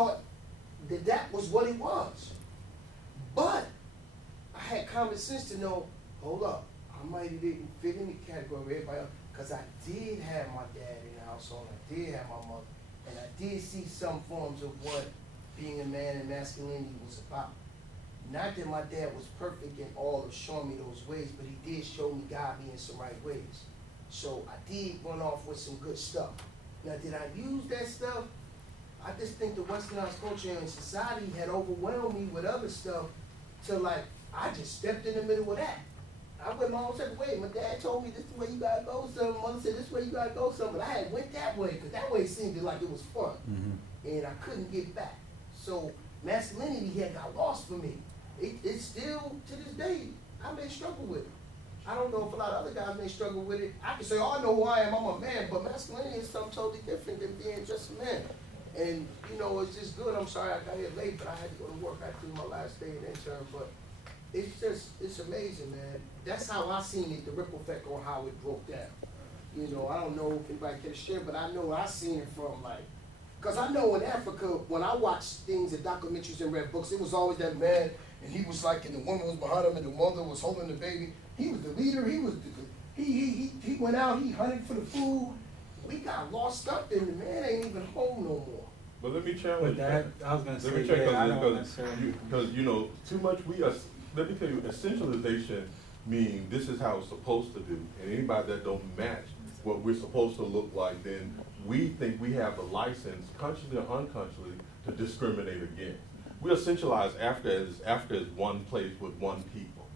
thought that that was what it was. But I had common sense to know, hold up, I might have didn't fit in the category of everybody else, because I did have my dad in the household, I did have my mother, and I did see some forms of what being a man and masculinity was about. Not that my dad was perfect in all of showing me those ways, but he did show me God me in some right ways. So I did run off with some good stuff. Now, did I use that stuff? I just think the westernized culture and society had overwhelmed me with other stuff to like, I just stepped in the middle of that. I went my own separate way. My dad told me this is the way you gotta go, son. Mother said this is the way you gotta go, son. But I had went that way, because that way seemed like it was fun. And I couldn't get back. So masculinity had got lost for me. It's still, to this day, I may struggle with it. I don't know if a lot of other guys may struggle with it. I can say, oh, I know who I am, I'm a man, but masculinity is something totally different than being just a man. And, you know, it's just good. I'm sorry I got here late, but I had to go to work. I had to do my last day in intern, but it's amazing, man. That's how I seen it, the ripple effect on how it broke down. You know, I don't know if anybody can share, but I know I seen it from like, because I know in Africa, when I watched things and documentaries and read books, it was always that man, and he was like, and the woman was behind him, and the mother was holding the baby. He was the leader. He went out. He hunted for the food. We got lost up, and the man ain't even home no more. But let me challenge that. I was gonna say, because you know, too much. Let me tell you, essentialization means this is how it's supposed to do, and anybody that don't match what we're supposed to look like, then we think we have the license, consciously or unconsciously, to discriminate against. We essentialize Africa as one place with one people.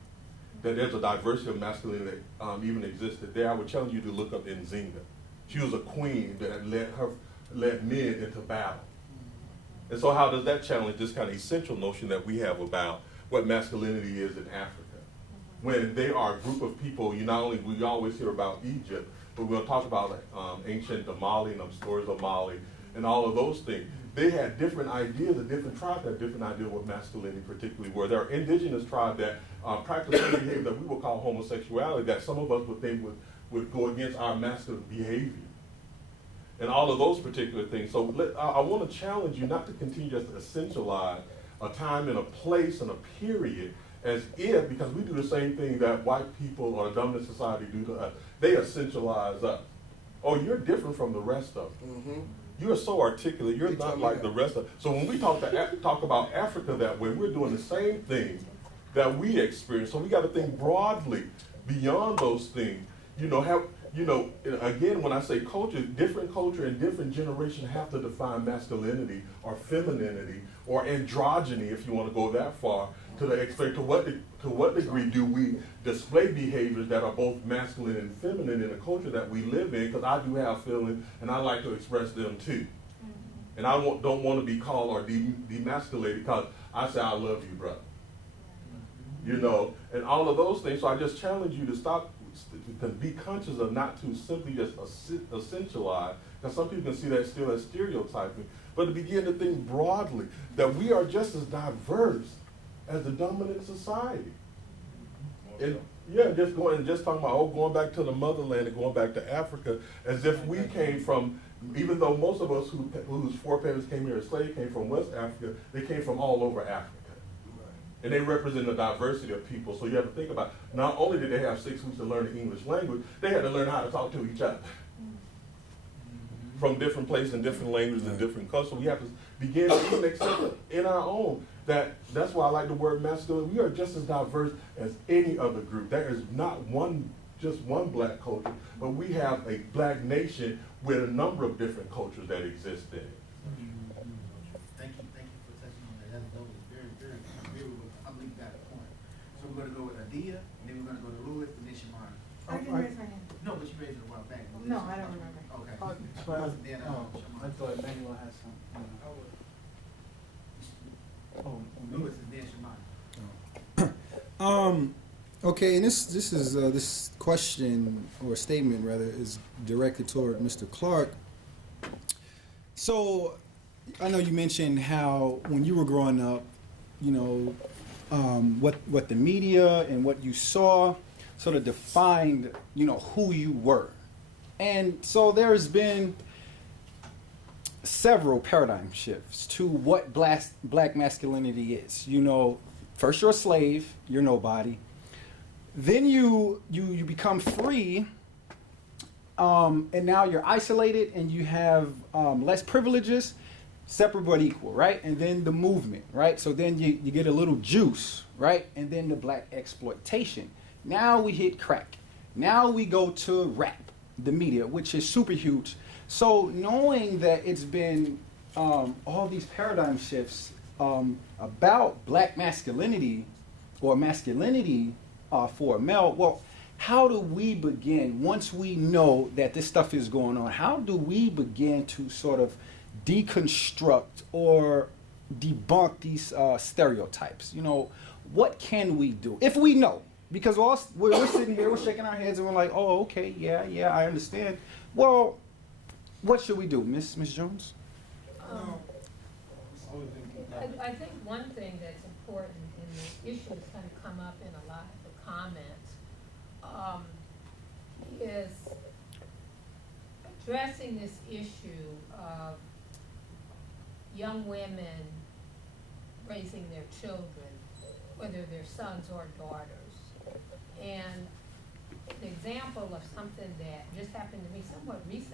That there's a diversity of masculinity that even existed there. I would challenge you to look up Nzinga. She was a queen that led men into battle. And so how does that challenge this kind of essential notion that we have about what masculinity is in Africa? When they are a group of people, we always hear about Egypt, but we're going to talk about ancient Mali and stories of Mali and all of those things. They had different ideas, and different tribes had different ideas what masculinity particularly were. There are indigenous tribes that practice behavior that we would call homosexuality, that some of us would think would go against our masculine behavior. And all of those particular things. So I want to challenge you not to continue just to essentialize a time and a place and a period as if, because we do the same thing that white people or dominant society do to us. They essentialize us. Oh, you're different from the rest of them. You're so articulate. You're not like the rest of them. So when we talk about Africa that way, we're doing the same thing that we experience. So we got to think broadly beyond those things. Again, when I say culture and different generations have to define masculinity or femininity or androgyny, if you want to go that far, to the extent to what degree do we display behaviors that are both masculine and feminine in the culture that we live in? Because I do have feelings and I like to express them too. And I don't want to be called or demasculated because I say I love you, brother. And all of those things. So I just challenge you to stop, to be conscious of not to simply just essentialize, because some people can see that still as stereotyping, but to begin to think broadly that we are just as diverse as the dominant society. And just talking about going back to the motherland and going back to Africa, as if we came from, even though most of us whose foreparents came here as slaves came from West Africa, they came from all over Africa. And they represent a diversity of people. So you have to think about, not only did they have 6 weeks to learn the English language, they had to learn how to talk to each other. From different places and different languages and different cultures. So we have to begin to even accept in our own. That's why I like the word masculine. We are just as diverse as any other group. There is not just one black culture, but we have a black nation with a number of different cultures that exist in it. Thank you for touching on that. That was very, very, very good. I believe you got a point. So we're going to go with Adia, and then we're going to go to Louis, and then Shamar. I didn't raise my hand. No, but you raised it a while back. No, I don't remember. Okay. Then, Shamar. I thought Emmanuel had some. Louis and then Shamar. Okay, and this is this question or statement rather is directed toward Mr. Clark. So, I know you mentioned how when you were growing up, what the media and what you saw sort of defined, who you were, and so there's been several paradigm shifts to what black masculinity is. You know, first you're a slave, you're nobody. Then you become free, and now you're isolated and you have less privileges, separate but equal, right? And then the movement, right? So then you get a little juice, right? And then the black exploitation. Now we hit crack. Now we go to rap, the media, which is super huge. So knowing that it's been all these paradigm shifts about black masculinity or masculinity for a male, well, how do we begin, once we know that this stuff is going on, how do we begin to sort of deconstruct or debunk these stereotypes? You know, what can we do if we know? Because we're sitting here, we're shaking our heads, and we're like, oh, okay, yeah, I understand. Well, what should we do, Miss Jones? I think one thing that's important in the issue that's going to come up in a lot of the comments is addressing this issue of young women raising their children, whether they're sons or daughters. And an example of something that just happened to me somewhat recently